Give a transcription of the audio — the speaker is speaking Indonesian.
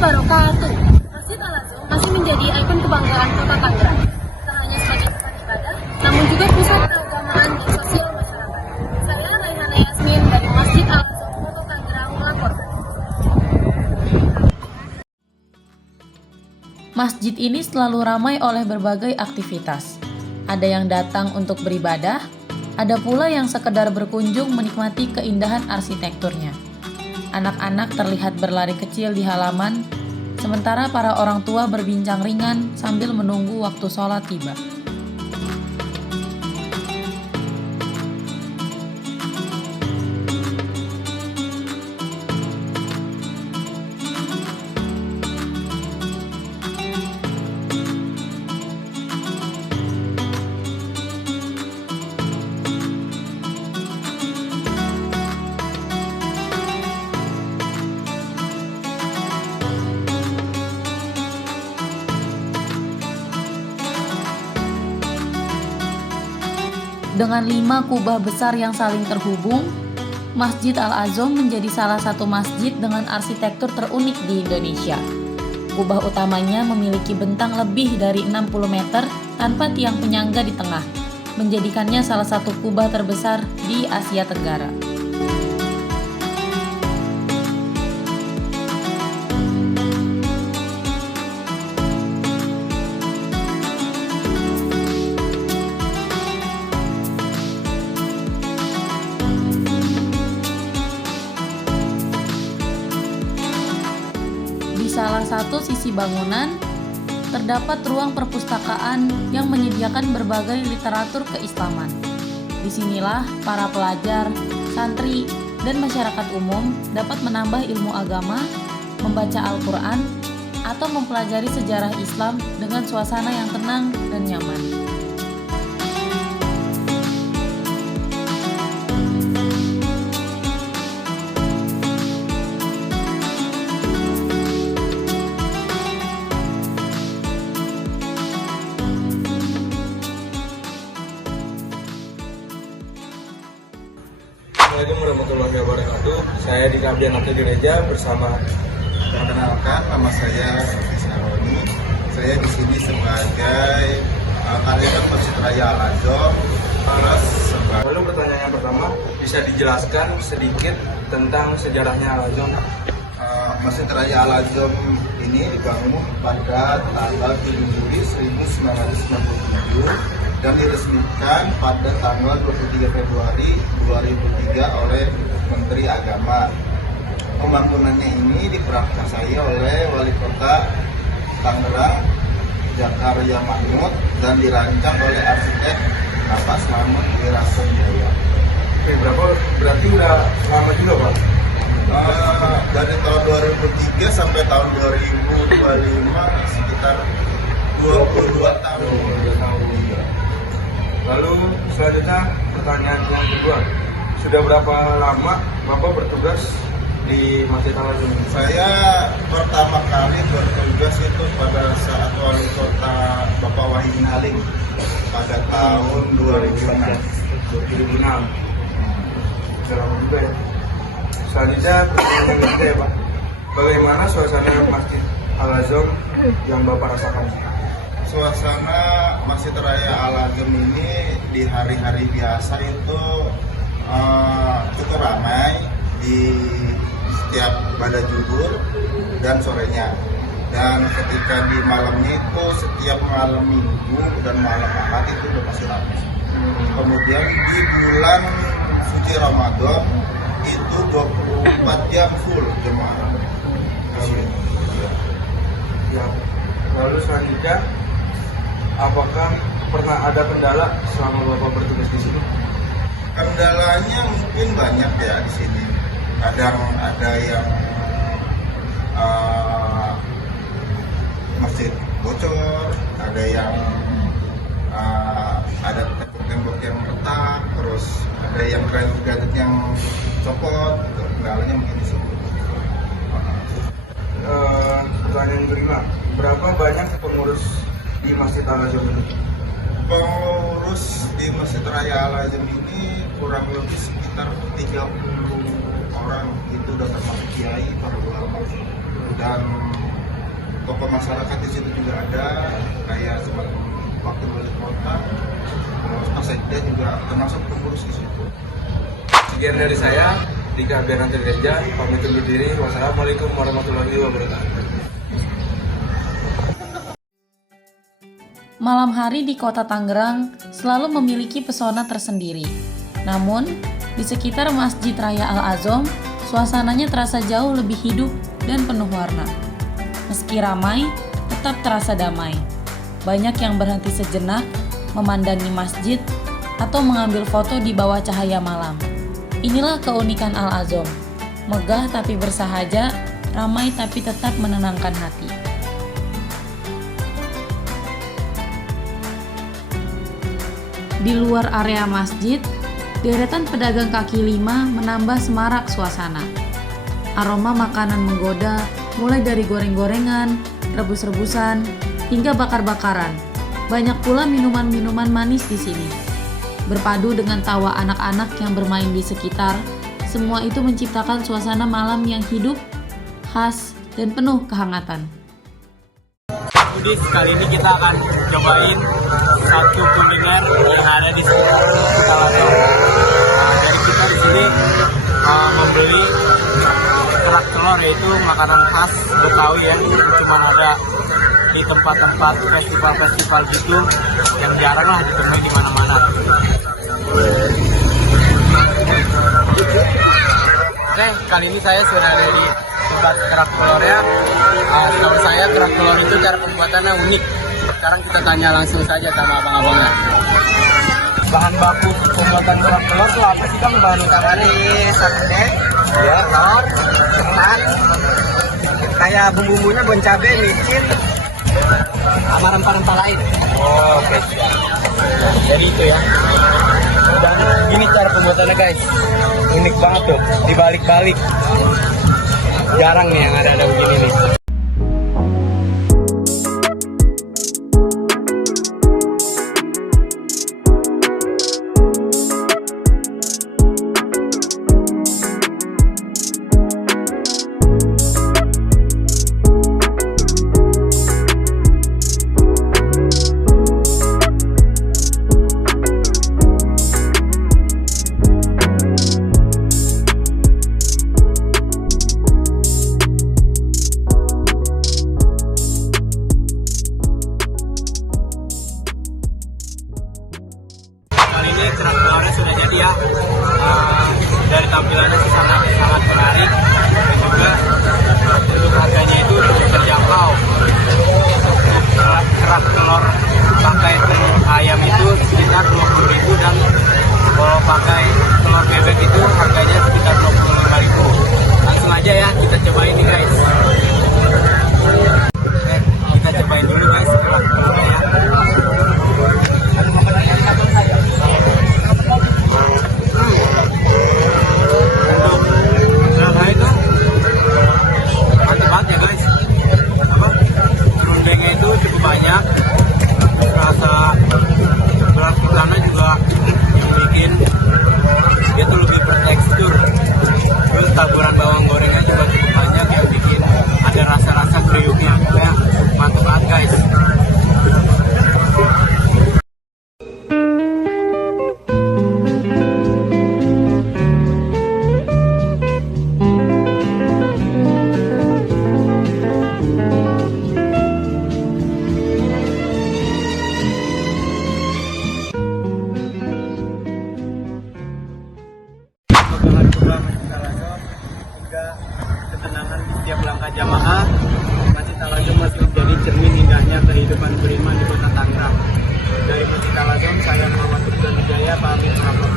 wabarakatuh. Masjid Al-Azhar masih menjadi ikon kebanggaan Kota Tangerang. Tak hanya sebagai tempat ibadah, namun juga pusat keagamaan dan sosial masyarakat. Saya Raihana Yasmin dari Masjid Al-Azhar Kota Tangerang melaporkan. Masjid ini selalu ramai oleh berbagai aktivitas. Ada yang datang untuk beribadah, ada pula yang sekedar berkunjung menikmati keindahan arsitekturnya. Anak-anak terlihat berlari kecil di halaman, sementara para orang tua berbincang ringan sambil menunggu waktu sholat tiba. Dengan 5 kubah besar yang saling terhubung, Masjid Al-Azhar menjadi salah satu masjid dengan arsitektur terunik di Indonesia. Kubah utamanya memiliki bentang lebih dari 60 meter tanpa tiang penyangga di tengah, menjadikannya salah satu kubah terbesar di Asia Tenggara. Di salah satu sisi bangunan, terdapat ruang perpustakaan yang menyediakan berbagai literatur keislaman. Disinilah para pelajar, santri, dan masyarakat umum dapat menambah ilmu agama, membaca Al-Quran, atau mempelajari sejarah Islam dengan suasana yang tenang dan nyaman. Assalamualaikum warahmatullahi wabarakatuh. Saya di Kambian Atau Gereja bersama. Perkenalkan, nama saya Sofi Saroni. Saya di sini sebagai karyawan Masjid Raya Al-Azhar. Lalu pertanyaan yang pertama, bisa dijelaskan sedikit tentang sejarahnya Al-Azhar? Masjid Raya Al-Azhar ini dibangun pada tanggal 7 Juli 1997 dan diresmikan pada tanggal 23 Februari 2003 oleh Menteri Agama. Pembangunannya ini diprakarsai oleh Wali Kota Tangerang, Zakaria Mahmud, dan dirancang oleh arsitek Bapak Slamet Wirasonjaya. Oke, berarti udah lama juga, Pak? Dari tahun 2003 sampai tahun 2025 sekitar 22 tahun. Lalu selanjutnya pertanyaan yang kedua, sudah berapa lama Bapak bertugas di Masjid Al-Azhar? Saya pertama kali bertugas itu pada saat Wali Kota Bapak Wahidin Halim pada tahun 2006. 2006. Sudah lama juga ya. Selanjutnya pertanyaan yang ketiga ya, Pak. Bagaimana suasana Masjid Al-Azhar yang Bapak rasakan? Suasana Masjid Raya Al-Azhar ini di hari-hari biasa itu cukup ramai di setiap pada zuhur dan sorenya. Dan ketika di malamnya itu setiap malam minggu dan malam ahad itu udah pasti ramai. Kemudian di bulan suci Ramadan itu 24 jam full jemaah. Ya. Lalu selanjutnya, apakah pernah ada kendala selama Bapak bertugas di sini? Kendalanya mungkin banyak ya di sini. Kadang ada yang masjid bocor, ada yang ada tembok yang retak, terus ada yang gadget yang copot. Kendalanya mungkin di sini. Pertanyaan kelima, berapa banyak pengurus di Masjid Al-Azhar ini? Pengurus di Masjid Raya Al-Azhar ini kurang lebih sekitar 30 orang, itu udah termasuk kiai, para ulama. dan tokoh masyarakat di situ juga ada, kayak sebagai wakil wali kota, terus Mas Sekda juga termasuk pengurus di situ. Sekian dari saya, Dika Bianan Tirteja, pamit undur diri. Wassalamualaikum warahmatullahi wabarakatuh. Malam hari di kota Tangerang selalu memiliki pesona tersendiri. Namun, di sekitar Masjid Raya Al-Azom, suasananya terasa jauh lebih hidup dan penuh warna. Meski ramai, tetap terasa damai. Banyak yang berhenti sejenak, memandangi masjid, atau mengambil foto di bawah cahaya malam. Inilah keunikan Al-Azom. Megah tapi bersahaja, ramai tapi tetap menenangkan hati. Di luar area masjid, deretan pedagang kaki lima menambah semarak suasana. Aroma makanan menggoda, mulai dari goreng-gorengan, rebus-rebusan, hingga bakar-bakaran. Banyak pula minuman-minuman manis di sini. Berpadu dengan tawa anak-anak yang bermain di sekitar, semua itu menciptakan suasana malam yang hidup, khas, dan penuh kehangatan. Jadi kali ini kita akan cobain satu kuliner yang ada di sekitar Al-Azom. Jadi kita di sini membeli kerak telur, yaitu makanan khas Betawi yang cuma ada di tempat-tempat festival-festival gitu, yang jarang lah ditemui di mana-mana. Oke, kali ini saya sudah ada di tempat kerak telurnya. Setahu saya kerak telur itu cara pembuatannya unik. Sekarang kita tanya langsung saja sama abang-abangnya. Bahan baku pembuatan kerak telur itu apa sih Kang? Bahan utamanya sarden, ya, telur, ketan, kayak bumbu-bumbunya bon cabai, micin, sama rempah-rempah lain. Oh, oke. Jadi itu ya. Dan ini cara pembuatannya guys. Unik banget tuh, dibalik-balik. Jarang nih yang ada begini nih. Kerak telurnya sudah jadi ya. Dari tampilannya sih sangat menarik, dan juga untuk harganya itu cukup terjangkau. Kerak telur pakai telur ayam itu sekitar 20.000, dan kalau pakai telur bebek itu harganya sekitar 25.000. Langsung aja ya, kita cobain nih guys. Oke, kita cobain dulu guys kerak telurnya ya. Banyak rasa berat utama juga yang bikin dia tuh lebih bertekstur, terus taburan bawang gorengnya juga cukup banyak yang bikin ada rasa-rasa kriuknya, ya mantap banget guys. Ketenangan di setiap langkah jamaah, Masjid Al-Azom masih menjadi cermin indahnya kehidupan beriman di kota Tangerang. Dari Masjid Al-Azom, saya Muhammad Ridwan Wijaya, pamit.